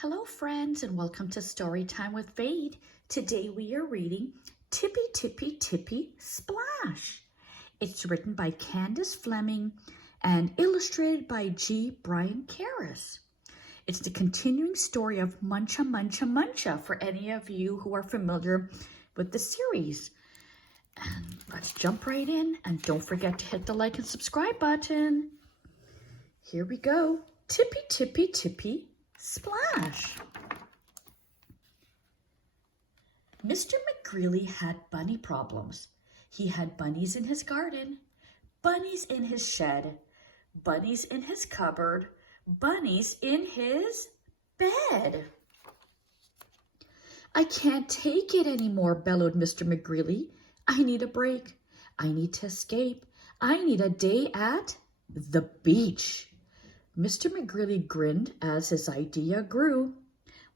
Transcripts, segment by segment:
Hello friends and welcome to Storytime with Vade. Today we are reading Tippy-Tippy-Tippy Splash. It's written by Candace Fleming and illustrated by G. Brian Karras. It's the continuing story of Muncha Muncha Muncha for any of you who are familiar with the series. And let's jump right in and don't forget to hit the like and subscribe button. Here we go. Tippy-Tippy-Tippy Splash. Mr. McGreely had bunny problems. He had bunnies in his garden, bunnies in his shed, bunnies in his cupboard, bunnies in his bed. I can't take it anymore, bellowed Mr. McGreely. I need a break. I need to escape. I need a day at the beach. Mr. McGreely grinned as his idea grew.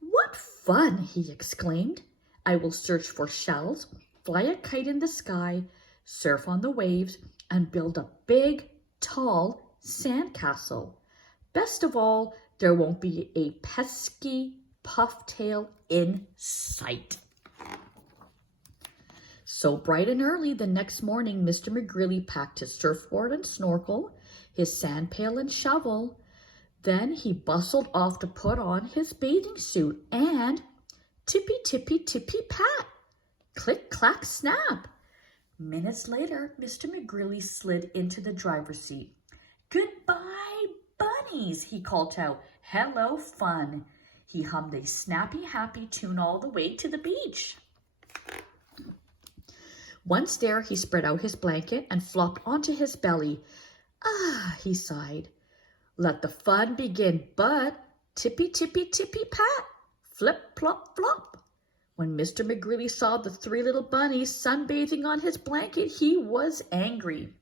What fun, he exclaimed. I will search for shells, fly a kite in the sky, surf on the waves, and build a big, tall sandcastle. Best of all, there won't be a pesky pufftail in sight. So bright and early the next morning, Mr. McGreely packed his surfboard and snorkel, his sand pail and shovel. Then he bustled off to put on his bathing suit and tippy-tippy-tippy-pat, click-clack, snap. Minutes later, Mr. McGreely slid into the driver's seat. Goodbye, bunnies, he called out. Hello, fun. He hummed a snappy, happy tune all the way to the beach. Once there, he spread out his blanket and flopped onto his belly. Ah, he sighed. Let the fun begin, but tippy-tippy-tippy-pat, flip-plop-flop. When Mr. McGreely saw the three little bunnies sunbathing on his blanket, he was angry.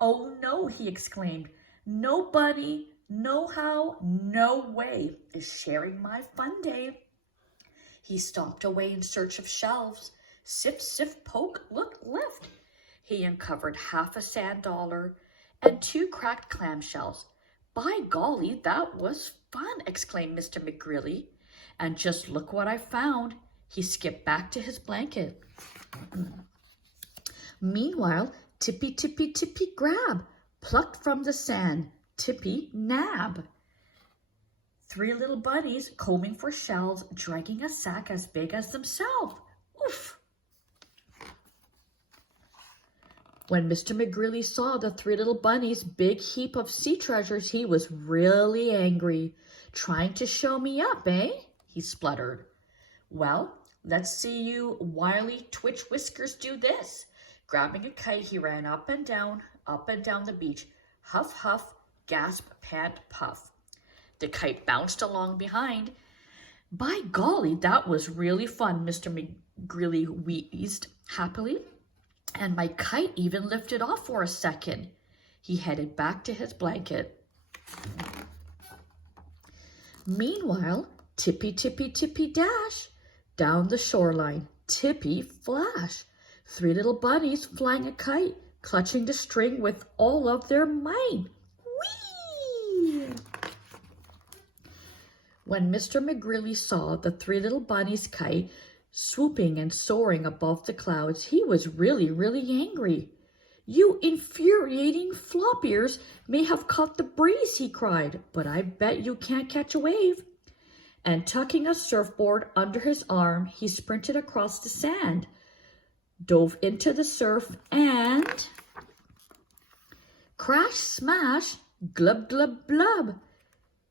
Oh no, he exclaimed. No bunny, no how, no way is sharing my fun day. He stomped away in search of shelves. Sift, sift, poke, look, lift. He uncovered half a sand dollar and 2 cracked clamshells. By golly, that was fun, exclaimed Mr. McGreely. And just look what I found. He skipped back to his blanket. Meanwhile, tippy-tippy-tippy grab, plucked from the sand, tippy nab. 3 little bunnies combing for shells, dragging a sack as big as themselves. Oof! When Mr. McGreely saw the 3 little bunnies' big heap of sea treasures, he was really angry. Trying to show me up, eh? He spluttered. Well, let's see you wily twitch whiskers do this. Grabbing a kite, he ran up and down the beach. Huff, huff, gasp, pant, puff. The kite bounced along behind. By golly, that was really fun, Mr. McGreely wheezed happily. And my kite even lifted off for a second. He headed back to his blanket. Meanwhile, tippy-tippy-tippy-dash, down the shoreline, tippy-flash. 3 little bunnies flying a kite, clutching the string with all of their might. Whee! When Mr. McGreely saw the 3 little bunnies' kite swooping and soaring above the clouds, he was really, really angry. You infuriating flop ears may have caught the breeze, he cried, but I bet you can't catch a wave. And tucking a surfboard under his arm, he sprinted across the sand, dove into the surf, and crash, smash, glub, glub, blub.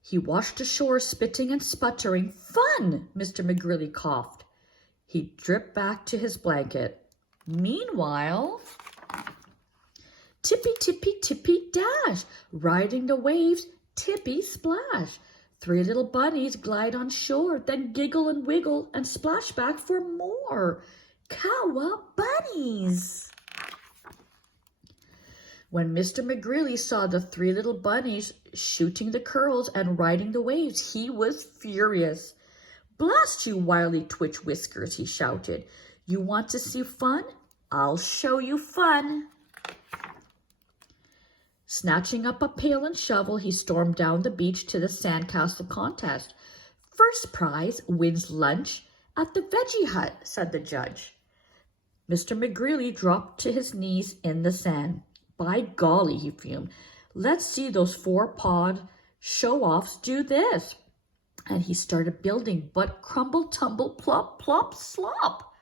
He washed ashore, spitting and sputtering. Fun, Mr. McGreely coughed. He dripped back to his blanket. Meanwhile, tippy-tippy-tippy-dash, riding the waves, tippy-splash. 3 little bunnies glide on shore, then giggle and wiggle and splash back for more. Cowabunnies! When Mr. McGreely saw the 3 little bunnies shooting the curls and riding the waves, he was furious. Blast you, wily twitch whiskers, he shouted. You want to see fun? I'll show you fun. Snatching up a pail and shovel, he stormed down the beach to the sandcastle contest. First prize wins lunch at the veggie hut, said the judge. Mr. McGreely dropped to his knees in the sand. By golly, he fumed. Let's see those four-pawed show-offs do this. And he started building, but crumble, tumble, plop, plop, slop.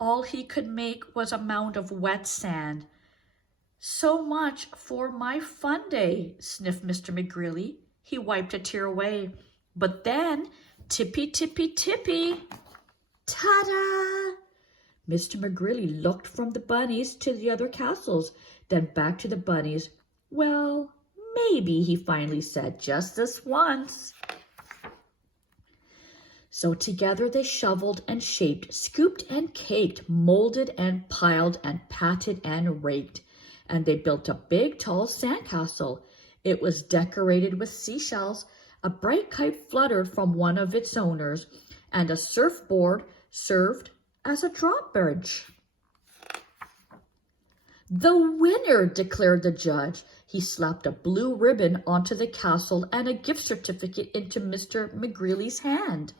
All he could make was a mound of wet sand. So much for my fun day, sniffed Mr. McGreely. He wiped a tear away. But then, Tippy-Tippy-Tippy, ta-da! Mr. McGreely looked from the bunnies to the other castles, then back to the bunnies. Well, maybe, he finally said, just this once. So together they shoveled and shaped, scooped and caked, molded and piled and patted and raked. And they built a big, tall sandcastle. It was decorated with seashells. A bright kite fluttered from one of its owners, and a surfboard served as a drawbridge. The winner, declared the judge. He slapped a blue ribbon onto the castle and a gift certificate into Mr. McGreely's hand.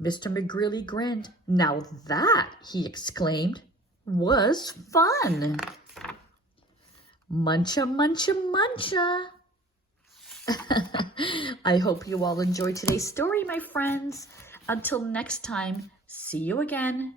Mr. McGreely grinned. Now that, he exclaimed, was fun. Muncha, muncha, muncha. I hope you all enjoyed today's story, my friends. Until next time, see you again.